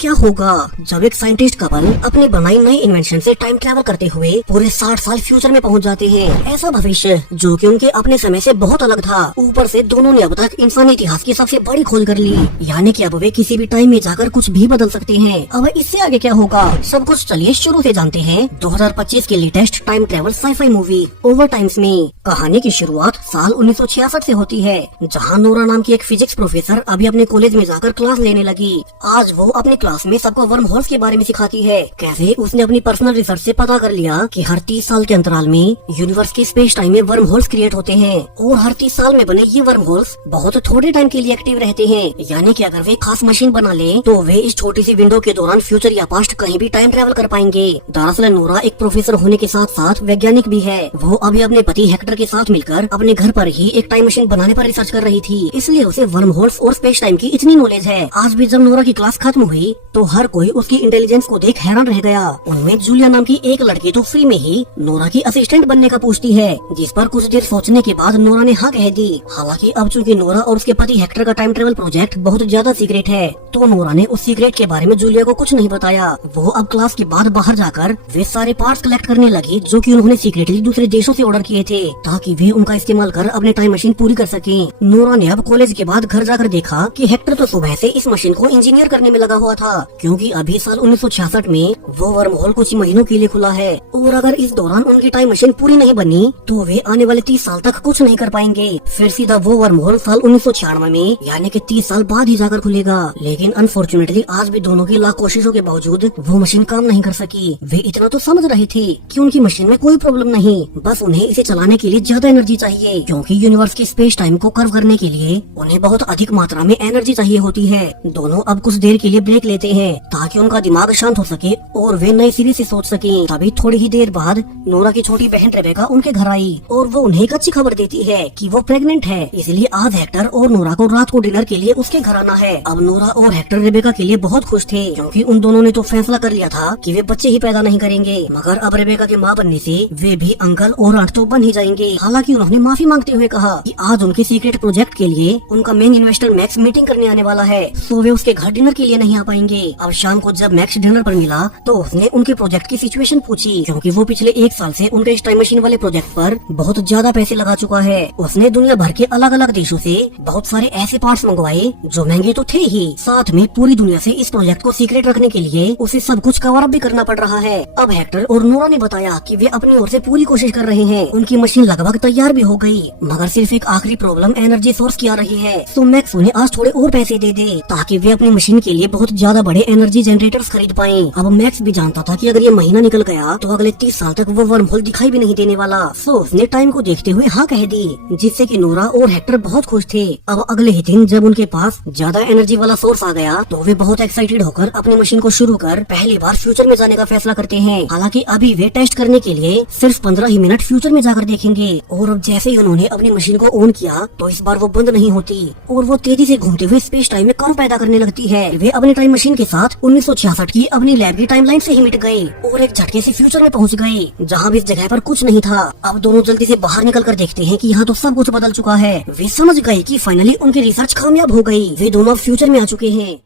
क्या होगा जब एक साइंटिस्ट कपल अपनी बनाई नई इन्वेंशन से टाइम ट्रैवल करते हुए पूरे 60 साल फ्यूचर में पहुंच जाते हैं। ऐसा भविष्य जो कि उनके अपने समय से बहुत अलग था। ऊपर से दोनों ने अब तक इंसानी इतिहास की सबसे बड़ी खोज कर ली, यानी कि अब वे किसी भी टाइम में जाकर कुछ भी बदल सकते हैं। अब इससे आगे क्या होगा, सब कुछ चलिए शुरू से जानते हैं। 2025 के latest time travel sci-fi movie over times में कहानी की शुरुआत साल 1966 से होती है, जहां नोरा नाम की एक फिजिक्स प्रोफेसर अभी अपने कॉलेज में जाकर क्लास लेने लगी। आज वो अपने क्लास में सबको वर्म होल्स के बारे में सिखाती है। कैसे उसने अपनी पर्सनल रिसर्च से पता कर लिया कि हर 30 साल के अंतराल में यूनिवर्स के स्पेस टाइम में वर्म होल्स क्रिएट होते हैं और हर 30 साल में बने ये वर्म होल्स बहुत थोड़े टाइम के लिए एक्टिव रहते हैं। यानी कि अगर वे खास मशीन बना ले तो वे इस छोटी सी विंडो के दौरान फ्यूचर या पास्ट कहीं भी टाइम ट्रैवल कर पाएंगे। दरअसल नोरा एक प्रोफेसर होने के साथ साथ वैज्ञानिक भी है। वो अभी अपने पति हेक्टर के साथ मिलकर अपने घर पर ही एक टाइम मशीन बनाने पर रिसर्च कर रही थी, इसलिए उसे वर्म होल्स और स्पेस टाइम की इतनी नॉलेज है। आज भी जब नोरा की क्लास खत्म हुई तो हर कोई उसकी इंटेलिजेंस को देख हैरान रह गया। उनमें जूलिया नाम की एक लड़की तो फ्री में ही नोरा की असिस्टेंट बनने का पूछती है, जिस पर कुछ देर सोचने के बाद नोरा ने हाँ कह दी। हालांकि अब चूंकि नोरा और उसके पति हेक्टर का टाइम ट्रेवल प्रोजेक्ट बहुत ज्यादा सीक्रेट है, तो नोरा ने उस सीक्रेट के बारे में जूलिया को कुछ नहीं बताया। वो अब क्लास के बाद बाहर जाकर वे सारे पार्ट्स कलेक्ट करने लगी जो कि उन्होंने सीक्रेटली दूसरे देशों से ऑर्डर किए थे, ताकि वे उनका इस्तेमाल कर अपने टाइम मशीन पूरी कर सकें। नोरा ने अब कॉलेज के बाद घर जाकर देखा कि हेक्टर तो सुबह से इस मशीन को इंजीनियर करने में लगा हुआ था, क्योंकि अभी साल 1966 में वो वर्म होल कुछ महीनों के लिए खुला है और अगर इस दौरान उनकी टाइम मशीन पूरी नहीं बनी तो वे आने वाले 30 साल तक कुछ नहीं कर पाएंगे। फिर सीधा वो वर्म होल साल 1996 में यानी कि 30 साल बाद ही जाकर खुलेगा। लेकिन अनफॉर्चुनेटली आज भी दोनों की लाख कोशिशों के बावजूद वो मशीन काम नहीं कर सकी। वे इतना तो समझ रहे थे कि उनकी मशीन में कोई प्रॉब्लम नहीं, बस उन्हें इसे चलाने के लिए ज्यादा एनर्जी चाहिए, क्योंकि यूनिवर्स के स्पेस टाइम को कर्व करने के लिए उन्हें बहुत अधिक मात्रा में एनर्जी चाहिए होती है। दोनों अब कुछ देर के लिए ब्रेक लेते हैं ताकि उनका दिमाग शांत हो सके और वे नए सिरे से सोच सकें। तभी थोड़ी ही देर बाद नोरा की छोटी बहन रेबेका उनके घर आई और वो उन्हें एक अच्छी खबर देती है कि वो प्रेग्नेंट है, इसलिए आज हेक्टर और नोरा को रात को डिनर के लिए उसके घर आना है। अब नोरा और हेक्टर रेबेका के लिए बहुत खुश थे, क्योंकि उन दोनों ने तो फैसला कर लिया था कि वे बच्चे ही पैदा नहीं करेंगे, मगर अब रेबेका के माँ बनने से वे भी अंकल और आंट तो बन ही जाएंगे। हालांकि उन्होंने माफी मांगते हुए कहा कि आज उनके सीक्रेट प्रोजेक्ट के लिए उनका मेन इन्वेस्टर मैक्स मीटिंग करने आने वाला है, तो वे उसके घर डिनर के लिए नहीं आ पाएंगे। अब शाम को जब मैक्स डिनर पर मिला तो उसने उनके प्रोजेक्ट की सिचुएशन पूछी, क्योंकि वो पिछले 1 साल से उनके इस टाइम मशीन वाले प्रोजेक्ट पर बहुत ज्यादा पैसे लगा चुका है। उसने दुनिया भर के अलग अलग देशों से बहुत सारे ऐसे पार्ट्स मंगवाए जो महंगे तो थे ही, साथ में पूरी दुनिया से इस प्रोजेक्ट को सीक्रेट रखने के लिए उसे सब कुछ कवर अप भी करना पड़ रहा है। अब हेक्टर और नोरा ने बताया कि वे अपनी ओर से पूरी कोशिश कर रहे हैं। उनकी मशीन लगभग तैयार भी हो गई, मगर सिर्फ एक आखिरी प्रॉब्लम एनर्जी सोर्स की आ रही है। तो मैक्स उन्हें आज थोड़े और पैसे दे दे ताकि वे अपनी मशीन के लिए बहुत ज्यादा बड़े एनर्जी जनरेटर्स खरीद पाएं। अब मैक्स भी जानता था कि अगर ये महीना निकल गया तो अगले 30 साल तक वो वर्म होल दिखाई भी नहीं देने वाला। सो उसने टाइम को देखते हुए हाँ कह दी, जिससे कि नोरा और हेक्टर बहुत खुश थे। अब अगले ही दिन जब उनके पास ज्यादा एनर्जी वाला सोर्स आ गया तो वे बहुत एक्साइटेड होकर अपनी मशीन को शुरू कर पहली बार फ्यूचर में जाने का फैसला करते हैं। हालांकि अभी वे टेस्ट करने के लिए सिर्फ 15 ही मिनट फ्यूचर में जाकर देखेंगे। और अब जैसे ही उन्होंने अपनी मशीन को ऑन किया तो इस बार वो बंद नहीं होती और वो तेजी से घूमते हुए स्पेस टाइम में कर्व पैदा करने लगती है। वे अपनी टाइम मशीन के साथ 1966 की अपनी लैब की टाइमलाइन से ही मिट गए और एक झटके से फ्यूचर में पहुंच गए, जहां भी इस जगह पर कुछ नहीं था। अब दोनों जल्दी से बाहर निकल कर देखते हैं कि यहाँ तो सब कुछ बदल चुका है। वे समझ गए कि फाइनली उनकी रिसर्च कामयाब हो गई। वे दोनों फ्यूचर में आ चुके हैं।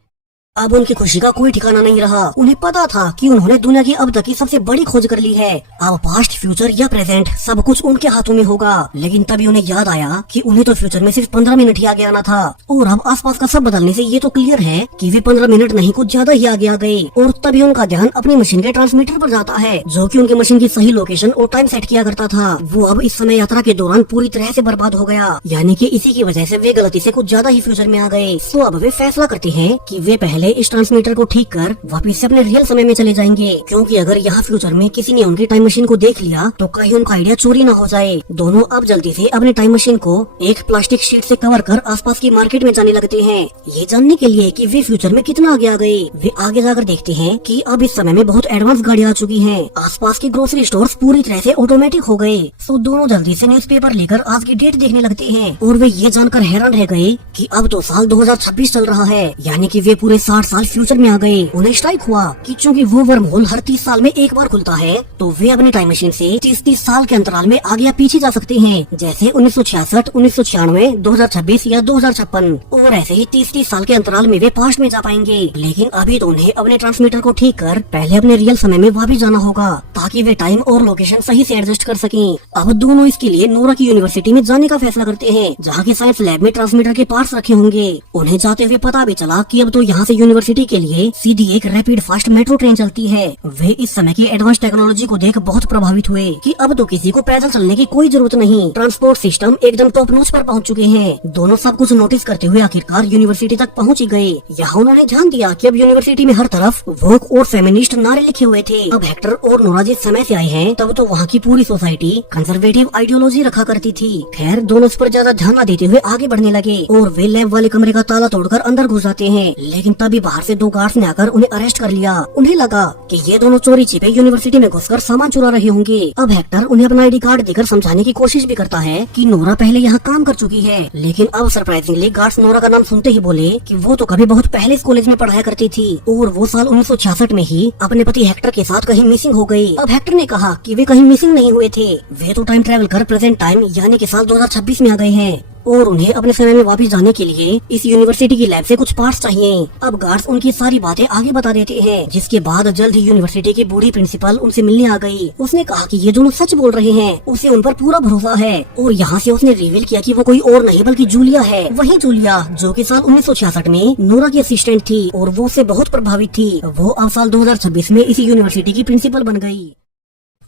अब उनकी खुशी का कोई ठिकाना नहीं रहा। उन्हें पता था कि उन्होंने दुनिया की अब तक की सबसे बड़ी खोज कर ली है। अब पास्ट, फ्यूचर या प्रेजेंट सब कुछ उनके हाथों में होगा। लेकिन तभी उन्हें याद आया कि उन्हें तो फ्यूचर में सिर्फ 15 मिनट ही आगे आना था, और अब आसपास का सब बदलने से ये तो क्लियर है कि वे 15 मिनट नहीं कुछ ज्यादा ही आगे आ गए। और तभी उनका ध्यान अपनी मशीन के ट्रांसमीटर पर जाता है, जो कि उनकी मशीन की सही लोकेशन और टाइम सेट किया करता था। वो अब इस समय यात्रा के दौरान पूरी तरह से बर्बाद हो गया, यानी कि इसी की वजह से वे गलती से कुछ ज्यादा ही फ्यूचर में आ गए। सो अब वे फैसला करते हैं कि वे पहले इस ट्रांसमीटर ठीक कर वापिस से अपने रियल समय में चले जाएंगे, क्योंकि अगर यहाँ फ्यूचर में किसी ने उनकी टाइम मशीन को देख लिया तो कहीं उनका आइडिया चोरी न हो जाए। दोनों अब जल्दी से अपनी टाइम मशीन को एक प्लास्टिक शीट से कवर कर आसपास की मार्केट में जाने लगते हैं, ये जानने के लिए कि वे फ्यूचर में कितना आगे आ गए। वे आगे जाकर देखते हैं कि अब इस समय में बहुत एडवांस गाड़ियाँ आ चुकी हैं। आसपास के ग्रोसरी स्टोर्स पूरी तरह से ऑटोमेटिक हो गए। सो दोनों जल्दी से न्यूज़पेपर लेकर आज की डेट देखने लगते हैं और वे ये जानकर हैरान रह गए कि अब तो साल 2026 चल रहा है, यानी कि वे पूरे 60 साल फ्यूचर में आ गए। उन्हें स्ट्राइक हुआ कि चूंकि वो वर्म होल हर 30 साल में एक बार खुलता है तो वे अपनी टाइम मशीन से 30 साल के अंतराल में आगे या पीछे जा सकते हैं, जैसे 1966, 1996, 2026 या 2056। और ऐसे ही 30 साल के अंतराल में वे पास्ट में जा पाएंगे। लेकिन अभी तो उन्हें अपने ट्रांसमीटर को ठीक कर पहले अपने रियल समय में वापस जाना होगा ताकि वे टाइम और लोकेशन सही से एडजस्ट कर सकें। अब दोनों इसके लिए नोरा की यूनिवर्सिटी में जाने का फैसला करते हैं, जहाँ के साइंस लैब में ट्रांसमीटर के पार्ट्स रखे होंगे। उन्हें जाते हुए पता भी चला कि अब तो यहाँ से यूनिवर्सिटी के लिए सीधी एक रैपिड फास्ट मेट्रो ट्रेन चलती है। वे इस समय की एडवांस टेक्नोलॉजी को देख बहुत प्रभावित हुए कि अब तो किसी को पैदल चलने की कोई जरूरत नहीं, ट्रांसपोर्ट सिस्टम एकदम टॉप नॉच पर पहुँच चुके हैं। दोनों सब कुछ नोटिस करते हुए आखिरकार यूनिवर्सिटी तक पहुँच ही गए। यहाँ उन्होंने ध्यान दिया कि अब यूनिवर्सिटी में हर तरफ वोक और फेमिनिस्ट नारे लिखे हुए थे। अब हेक्टर और नोरा जिस समय से आए हैं तब तो वहाँ की पूरी सोसाइटी कंजर्वेटिव आइडियोलॉजी रखा करती थी। खैर दोनों इस पर ज्यादा ध्यान न देते हुए आगे बढ़ने लगे और वे लैब वाले कमरे का ताला तोड़कर अंदर घुस जाते हैं। लेकिन तभी बाहर से 2 गार्ड्स ने आकर उन्हें अरेस्ट कर लिया। उन्हें लगा कि ये दोनों चोरी छिपे यूनिवर्सिटी में घुसकर सामान चुरा रहे होंगे। अब हेक्टर उन्हें अपना आईडी कार्ड देकर समझाने की कोशिश भी करता है कि नोरा पहले यहाँ काम कर चुकी है। लेकिन अब सरप्राइजिंगली गार्ड्स नोरा का नाम सुनते ही बोले कि वो तो कभी बहुत पहले इस कॉलेज में पढ़ाया करती थी और वो साल 1966 में ही अपने पति हेक्टर के साथ कहीं मिसिंग हो गई। अब हेक्टर ने कहा कि वे कहीं मिसिंग नहीं हुए थे, वे तो टाइम ट्रेवल कर प्रेजेंट टाइम यानी कि साल 2026 में आ गए हैं और उन्हें अपने समय में वापस जाने के लिए इस यूनिवर्सिटी की लैब से कुछ पार्ट्स चाहिए। अब गार्ड्स उनकी सारी बातें आगे बता देते हैं, जिसके बाद जल्द ही यूनिवर्सिटी की बूढ़ी प्रिंसिपल उनसे मिलने आ गई। उसने कहा कि ये दोनों सच बोल रहे हैं, उसे उन पर पूरा भरोसा है। और यहाँ से उसने रिवील किया कि वो कोई और नहीं बल्कि जूलिया है, वही जूलिया जो कि साल 1966 में नोरा की असिस्टेंट थी और वो उससे बहुत प्रभावित थी। वो अब साल 2026 में इसी यूनिवर्सिटी की प्रिंसिपल बन गई।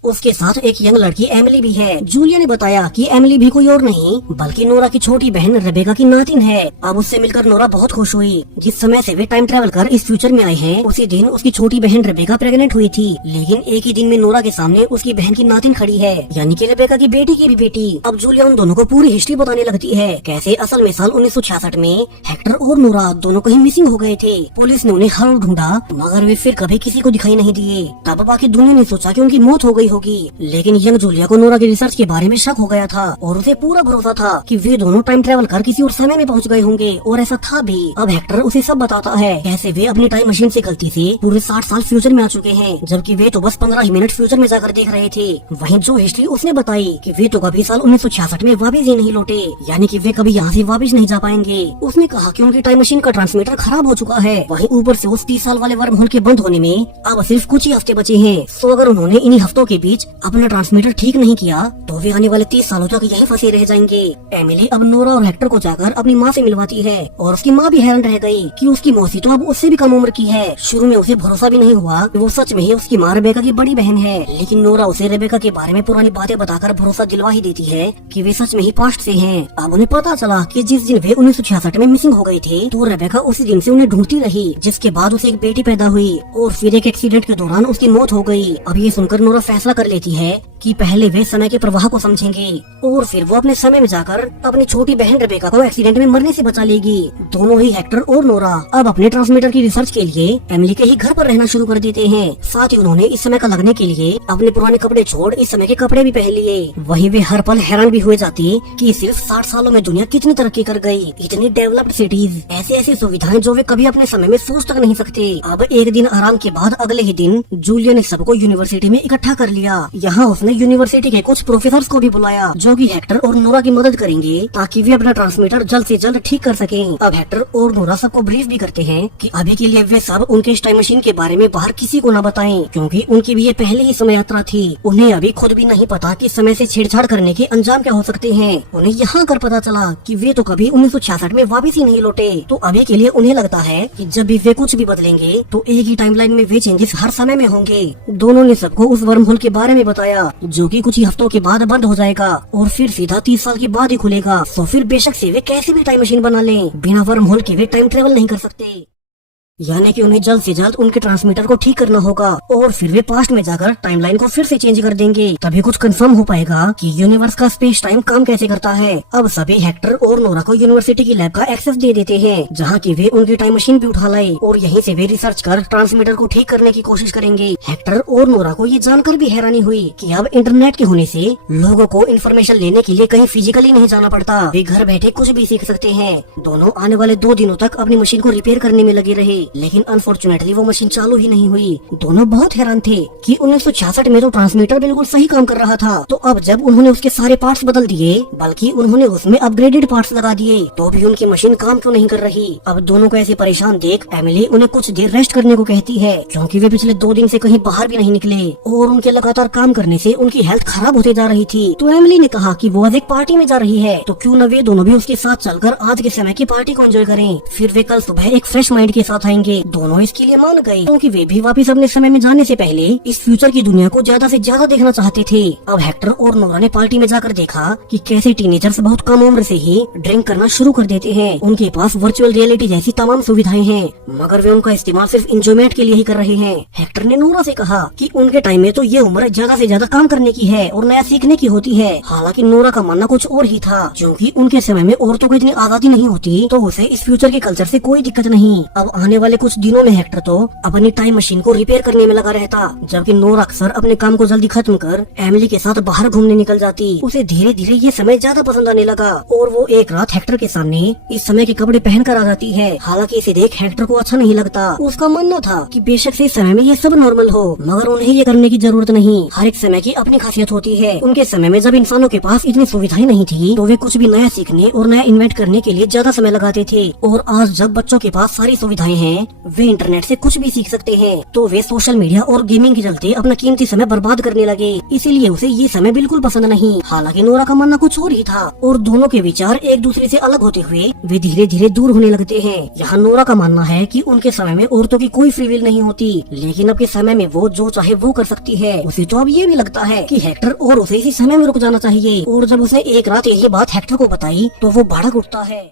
उसके साथ एक यंग लड़की एमिली भी है। जूलिया ने बताया कि एमिली भी कोई और नहीं बल्कि नोरा की छोटी बहन रेबेका की नातिन है। अब उससे मिलकर नोरा बहुत खुश हुई। जिस समय से वे टाइम ट्रेवल कर इस फ्यूचर में आए हैं उसी दिन उसकी छोटी बहन रेबेका प्रेग्नेंट हुई थी। लेकिन एक ही दिन में नोरा के सामने उसकी बहन की नातिन खड़ी है, यानी कि रेबेका की बेटी की भी बेटी। अब जूलिया उन दोनों को पूरी हिस्ट्री बताने लगती है, कैसे असल में साल 1966 में हेक्टर और नोरा दोनों कहीं मिसिंग हो गए थे। पुलिस ने उन्हें हर ढूंढा मगर वे फिर कभी किसी को दिखाई नहीं दिए। तब बाकी दुनिया ने सोचा कि उनकी मौत हो गई होगी। लेकिन यंग जूलिया को नोरा के रिसर्च के बारे में शक हो गया था और उसे पूरा भरोसा था कि वे दोनों टाइम ट्रेवल कर किसी और समय में पहुंच गए होंगे, और ऐसा था भी। अब हेक्टर उसे सब बताता है कैसे वे अपनी टाइम मशीन से गलती से पूरे 60 साल फ्यूचर में आ चुके हैं, जबकि वे तो बस 15 ही मिनट फ्यूचर में जाकर देख रहे थे। वहीं जो हिस्ट्री उसने बताई कि वे तो कभी साल 1966 में वापस ही नहीं लौटे, यानी कि वे कभी यहाँ से वापस नहीं जा पाएंगे। उसने कहा कि उनकी टाइम मशीन का ट्रांसमीटर खराब हो चुका है। वहीं ऊपर से उस 30 साल वाले वर्म होल के बंद होने में अब सिर्फ कुछ ही हफ्ते बचे हैं। सो अगर उन्होंने इन्हीं हफ्तों के बीच अपना ट्रांसमीटर ठीक नहीं किया तो वे आने वाले 30 सालों तक यहीं फंसे रह जाएंगे। एमिली अब नोरा और हेक्टर को जाकर अपनी माँ से मिलवाती है और उसकी माँ भी हैरान रह गई कि उसकी मौसी तो अब उससे भी कम उम्र की है। शुरू में उसे भरोसा भी नहीं हुआ कि वो सच में ही उसकी माँ रेबेका की बड़ी बहन है, लेकिन नोरा उसे रेबेका के बारे में पुरानी बातें बताकर भरोसा दिलवा ही देती है कि वे सच में ही पास्ट से हैं। अब उन्हें पता चला कि जिस दिन वे 1966 में मिसिंग हो गए थे तो रेबेका उसी दिन से उन्हें ढूंढती रही, जिसके बाद उसे एक बेटी पैदा हुई और फिर एक एक्सीडेंट के दौरान उसकी मौत हो गई। अब ये सुनकर नोरा फैसला कर लेती है कि पहले वे समय के प्रवाह को समझेंगे और फिर वो अपने समय में जाकर अपनी छोटी बहन रेबेका को एक्सीडेंट में मरने से बचा लेगी। दोनों ही हेक्टर और नोरा अब अपने ट्रांसमीटर की रिसर्च के लिए एमिली के ही घर पर रहना शुरू कर देते हैं। साथ ही उन्होंने इस समय का लगने के लिए अपने पुराने कपड़े छोड़ इस समय के कपड़े भी पहन लिए। वहीं वे हर पल हैरान भी हुए जाती कि सिर्फ 60 सालों में दुनिया कितनी तरक्की कर गई, इतनी डेवलप्ड सिटीज, ऐसी सुविधाएं जो वे कभी अपने समय में सोच तक नहीं सकते। अब एक दिन आराम के बाद अगले ही दिन जूलिया ने सबको यूनिवर्सिटी में इकट्ठा कर लिया। यहाँ उसने यूनिवर्सिटी के कुछ प्रोफेसर्स को भी बुलाया जो कि हेक्टर और नोरा की मदद करेंगे ताकि वे अपना ट्रांसमीटर जल्द से जल्द ठीक कर सकें। अब हेक्टर और नोरा सबको ब्रीफ भी करते हैं कि अभी के लिए वे सब उनके टाइम मशीन के बारे में बाहर किसी को न बताएं, क्योंकि उनकी भी ये पहले ही समय यात्रा थी। उन्हें अभी खुद भी नहीं पता कि समय से छेड़छाड़ करने के अंजाम क्या हो सकते हैं। उन्हें यहाँ कर पता चला कि वे तो कभी 1966 में वापस ही नहीं लौटे। तो अभी के लिए उन्हें लगता है कि जब भी वे कुछ भी बदलेंगे तो एक ही टाइमलाइन में वे चेंजेस हर समय में होंगे। दोनों ने सबको उस वर्म होल के बारे में बताया जो कि कुछ ही हफ्तों के बाद बंद हो जाएगा और फिर सीधा 30 साल के बाद ही खुलेगा। तो फिर बेशक से वे कैसे भी टाइम मशीन बना लें, बिना वर्म होल के वे टाइम ट्रेवल नहीं कर सकते। यानी कि उन्हें जल्द से जल्द उनके ट्रांसमीटर को ठीक करना होगा और फिर वे पास्ट में जाकर टाइमलाइन को फिर से चेंज कर देंगे, तभी कुछ कंफर्म हो पाएगा कि यूनिवर्स का स्पेस टाइम काम कैसे करता है। अब सभी हेक्टर और नोरा को यूनिवर्सिटी की लैब का एक्सेस दे देते हैं जहाँ की वे उनकी टाइम मशीन भी उठा लाए और यहीं से वे रिसर्च कर ट्रांसमीटर को ठीक करने की कोशिश करेंगे। हेक्टर और नोरा को ये जानकर भी हैरानी हुई कि अब इंटरनेट के होने से लोगों को इन्फॉर्मेशन लेने के लिए कहीं फिजिकली नहीं जाना पड़ता, वे घर बैठे कुछ भी सीख सकते हैं। दोनों आने वाले 2 दिनों तक अपनी मशीन को रिपेयर करने में लगे रहे लेकिन अनफॉर्चुनेटली वो मशीन चालू ही नहीं हुई। दोनों बहुत हैरान थे कि 1966 में तो ट्रांसमीटर बिल्कुल सही काम कर रहा था, तो अब जब उन्होंने उसके सारे पार्ट्स बदल दिए, बल्कि उन्होंने उसमें अपग्रेडेड पार्ट्स लगा दिए, तो भी उनकी मशीन काम क्यों नहीं कर रही। अब दोनों को ऐसे परेशान देख एमिली उन्हें कुछ देर रेस्ट करने को कहती है, क्योंकि वे पिछले 2 दिन से कहीं बाहर भी नहीं निकले और उनके लगातार काम करने से उनकी हेल्थ खराब होती जा रही थी। तो एमिली ने कहा कि वो आज एक पार्टी में जा रही है, तो क्यों न वे दोनों भी उसके साथ चलकर आज के समय की पार्टी को एंजॉय करें। फिर वे कल सुबह एक फ्रेश माइंड के साथ आएंगे। दोनों इसके लिए मान गए, क्योंकि वे भी वापस अपने समय में जाने से पहले इस फ्यूचर की दुनिया को ज्यादा से ज्यादा देखना चाहते थे। अब हेक्टर और नोरा ने पार्टी में जाकर देखा कि कैसे टीनेजर्स बहुत कम उम्र से ही ड्रिंक करना शुरू कर देते हैं। उनके पास वर्चुअल रियलिटी जैसी तमाम सुविधाएं हैं, मगर वे उनका इस्तेमाल सिर्फ एंजॉयमेंट के लिए ही कर रहे हैं। हेक्टर ने नोरा से कहा कि उनके टाइम में तो ये उम्र ज्यादा से ज्यादा काम करने की है और नया सीखने की होती है। हालांकि नोरा का मानना कुछ और ही था, क्योंकि उनके समय में औरतों को इतनी आजादी नहीं होती, तो उसे इस फ्यूचर के कल्चर से कोई दिक्कत नहीं। अब आने वाले कुछ दिनों में हेक्टर तो अपनी टाइम मशीन को रिपेयर करने में लगा रहता, जबकि नोरा अक्सर अपने काम को जल्दी खत्म कर एमिली के साथ बाहर घूमने निकल जाती। उसे धीरे धीरे ये समय ज्यादा पसंद आने लगा और वो एक रात हेक्टर के सामने इस समय के कपड़े पहन कर आ जाती है। हालांकि इसे देख हेक्टर को अच्छा नहीं लगता। उसका मानना था कि बेशक से इस समय में ये सब नॉर्मल हो, मगर उन्हें ये करने की जरूरत नहीं। हर एक समय की अपनी खासियत होती है। उनके समय में जब इंसानों के पास इतनी सुविधाएं नहीं थी, तो वे कुछ भी नया सीखने और नया इन्वेंट करने के लिए ज्यादा समय लगाते थे। और आज जब बच्चों के पास सारी सुविधाएं हैं, वे इंटरनेट से कुछ भी सीख सकते हैं, तो वे सोशल मीडिया और गेमिंग के चलते अपना कीमती समय बर्बाद करने लगे। इसीलिए उसे ये समय बिल्कुल पसंद नहीं। हालांकि नोरा का मानना कुछ और ही था और दोनों के विचार एक दूसरे से अलग होते हुए वे धीरे धीरे दूर होने लगते हैं। यहाँ नोरा का मानना है कि उनके समय में औरतों की कोई फ्री विल नहीं होती, लेकिन अब के समय में वो जो चाहे वो कर सकती है। उसे तो अब ये भी लगता है कि हेक्टर और उसे इसी समय में रुक जाना चाहिए। और जब उसने एक रात यही बात हेक्टर को बताई, तो वो भड़क उठता है।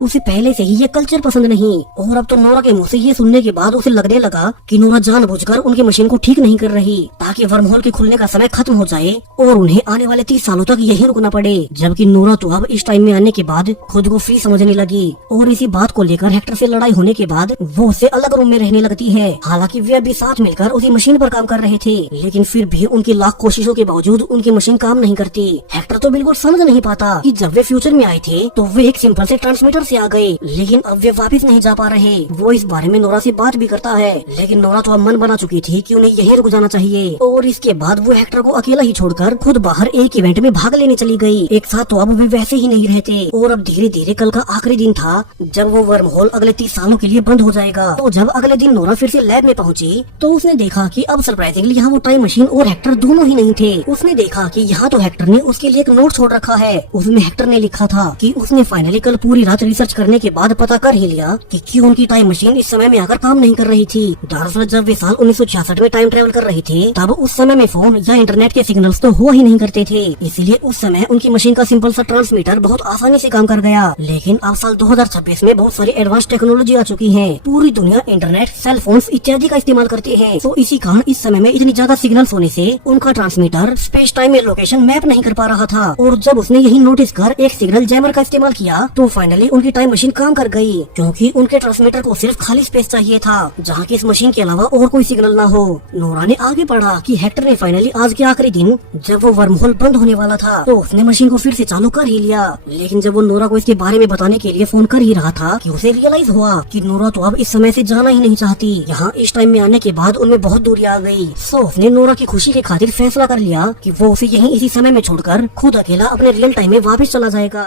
उसे पहले से ही ये कल्चर पसंद नहीं, और अब तो नोरा के मुंह से ये सुनने के बाद उसे लगने लगा कि नोरा जानबूझकर उनकी मशीन को ठीक नहीं कर रही, ताकि वर्महोल के खुलने का समय खत्म हो जाए और उन्हें आने वाले 30 सालों तक यहीं रुकना पड़े। जबकि नोरा तो अब इस टाइम में आने के बाद खुद को फ्री समझने लगी और इसी बात को लेकर हेक्टर से लड़ाई होने के बाद वो उससे अलग रूम में रहने लगती है। हालांकि वे अभी साथ मिलकर उसी मशीन पर काम कर रहे थे, लेकिन फिर भी उनकी लाख कोशिशों के बावजूद उनकी मशीन काम नहीं करती। हेक्टर तो बिल्कुल समझ नहीं पाता कि जब वे फ्यूचर में आए थे तो वे एक सिंपल से ट्रांसमीटर से आ गए, लेकिन अब वे वापस नहीं जा पा रहे। वो इस बारे में नोरा से बात भी करता है, लेकिन नोरा तो अब मन बना चुकी थी कि उन्हें यहीं रुक जाना चाहिए। और इसके बाद वो हेक्टर को अकेला ही छोड़कर खुद बाहर एक इवेंट में भाग लेने चली गई। एक साथ तो अब वे वैसे ही नहीं रहते। और अब धीरे धीरे कल का आखिरी दिन था जब वो वर्महोल अगले 30 सालों के लिए बंद हो जाएगा। तो जब अगले दिन नोरा फिर से लैब में पहुंची, तो उसने देखा कि अब सरप्राइजिंगली यहाँ वो टाइम मशीन और हेक्टर दोनों ही नहीं थे। उसने देखा कि यहाँ तो हेक्टर ने उसके लिए एक नोट छोड़ रखा है। उसमें हेक्टर ने लिखा था कि उसने फाइनली कल पूरी रात रिसर्च करने के बाद पता कर ही लिया कि क्यों उनकी टाइम मशीन इस समय में आकर काम नहीं कर रही थी। दरअसल जब वे साल 1966 में टाइम ट्रेवल कर रहे थे, तब उस समय में फोन या इंटरनेट के सिग्नल्स तो हुआ ही नहीं करते थे। इसीलिए उस समय उनकी मशीन का सिंपल सा ट्रांसमीटर बहुत आसानी से काम कर गया। लेकिन अब साल 2026 में बहुत सारी एडवांस टेक्नोलॉजी आ चुकी है। पूरी दुनिया इंटरनेट, सेल फोन इत्यादि का इस्तेमाल करते हैं। तो इसी कारण इस समय में इतनी ज्यादा सिग्नल्स होने से उनका ट्रांसमीटर स्पेस टाइम में लोकेशन मैप नहीं कर पा रहा था। और जब उसने यही नोटिस कर एक सिग्नल जैमर का इस्तेमाल किया, तो फाइनली उनकी टाइम मशीन काम कर गई, क्योंकि उनके ट्रांसमीटर को सिर्फ खाली स्पेस चाहिए था, जहाँ की इस मशीन के अलावा और कोई सिग्नल ना हो। नोरा ने आगे पढ़ा कि हेक्टर ने फाइनली आज के आखिरी दिन, जब वो वर्महोल बंद होने वाला था, तो उसने मशीन को फिर से चालू कर ही लिया। लेकिन जब वो नोरा को इसके बारे में बताने के लिए फोन कर ही रहा था, कि उसे रियलाइज हुआ कि नोरा तो अब इस समय से जाना ही नहीं चाहती। यहाँ इस टाइम में आने के बाद उनमें बहुत दूरी आ गई। सो उसने नोरा की खुशी के खातिर फैसला कर लिया कि वो उसे यहीं इसी समय में छोड़कर खुद अकेला अपने रियल टाइम में वापस चला जाएगा।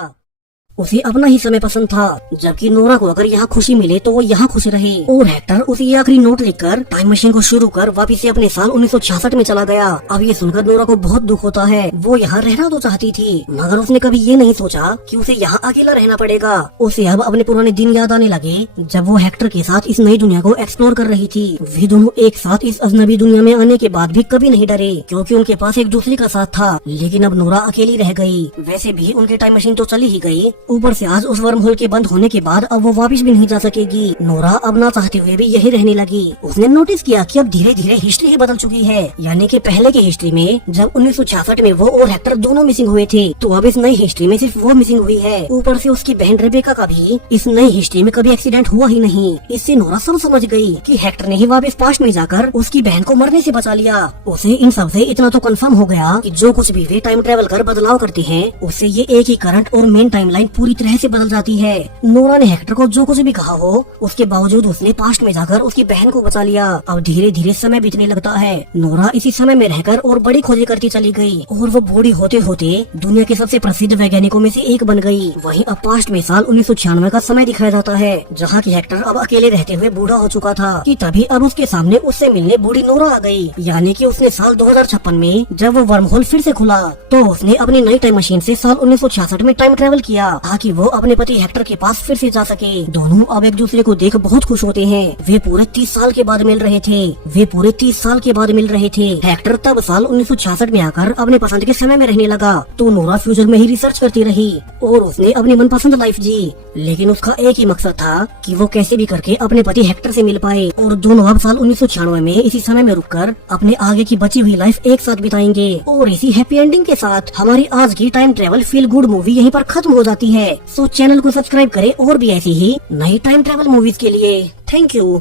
उसे अपना ही समय पसंद था, जबकि नोरा को अगर यहाँ खुशी मिले तो वो यहाँ खुश रहे। और हेक्टर उसे ये आखिरी नोट लिखकर टाइम मशीन को शुरू कर वापिस से अपने साल 1966 में चला गया। अब ये सुनकर नोरा को बहुत दुख होता है। वो यहाँ रहना तो चाहती थी, मगर उसने कभी ये नहीं सोचा कि उसे यहाँ अकेला रहना पड़ेगा। उसे अब अपने पुराने दिन याद आने लगे, जब वो हेक्टर के साथ इस नई दुनिया को एक्सप्लोर कर रही थी। वे दोनों एक साथ इस अजनबी दुनिया में आने के बाद भी कभी नहीं डरे, क्योंकि उनके पास एक दूसरे का साथ था। लेकिन अब नोरा अकेली रह गई। वैसे भी उनकी टाइम मशीन तो चली ही गई, ऊपर से आज उस वर्महोल के बंद होने के बाद अब वो वापस भी नहीं जा सकेगी। नोरा अब ना चाहते हुए भी यही रहने लगी। उसने नोटिस किया कि अब धीरे धीरे हिस्ट्री ही बदल चुकी है। यानी कि पहले की हिस्ट्री में जब 1966 में वो और हेक्टर दोनों मिसिंग हुए थे, तो अब इस नई हिस्ट्री में सिर्फ वो मिसिंग हुई है। ऊपर से उसकी बहन रेबेका का भी इस नई हिस्ट्री में कभी एक्सीडेंट हुआ ही नहीं। इससे नोरा सब समझ गई कि हेक्टर ने ही वापस पास्ट में जाकर उसकी बहन को मरने से बचा लिया। उसे इन सब से इतना तो कंफर्म हो गया कि जो कुछ भी वे टाइम ट्रेवल कर बदलाव करते हैं, उससे ये एक ही करंट और मेन टाइमलाइन पूरी तरह से बदल जाती है। नोरा ने हेक्टर को जो कुछ भी कहा हो, उसके बावजूद उसने पास्ट में जाकर उसकी बहन को बचा लिया। अब धीरे धीरे समय बीतने लगता है। नोरा इसी समय में रहकर और बड़ी खोजें करती चली गई और वो बूढ़ी होते होते दुनिया के सबसे प्रसिद्ध वैज्ञानिकों में से एक बन गई। वहीं अब पास्ट में साल 1996 का समय दिखाया जाता है, जहाँ की हेक्टर अब अकेले रहते हुए बूढ़ा हो चुका था कि तभी अब उसके सामने उससे मिलने बूढ़ी नोरा आ गई। यानी कि उसने साल 2056 में जब वो वर्म होल फिर से खुला तो उसने अपनी नई टाइम मशीन से साल 1966 में टाइम ट्रेवल किया ताकि वो अपने पति हेक्टर के पास फिर से जा सके। दोनों अब एक दूसरे को देख बहुत खुश होते हैं। वे पूरे 30 साल के बाद मिल रहे थे। हेक्टर तब साल 1966 में आकर अपने पसंद के समय में रहने लगा तो नोरा फ्यूचर में ही रिसर्च करती रही और उसने अपनी मनपसंद लाइफ जी। लेकिन उसका एक ही मकसद था कि वो कैसे भी करके अपने पति हेक्टर से मिल पाए और दोनों अब साल 1996 में इसी समय में रुककर अपने आगे की बची हुई लाइफ एक साथ बिताएंगे। और इसी हैप्पी एंडिंग के साथ हमारी आज की time travel feel good movie यहीं पर खत्म हो जाती है। सो चैनल को सब्सक्राइब करें और भी ऐसी ही नई टाइम ट्रेवल मूवीज के लिए। Thank you.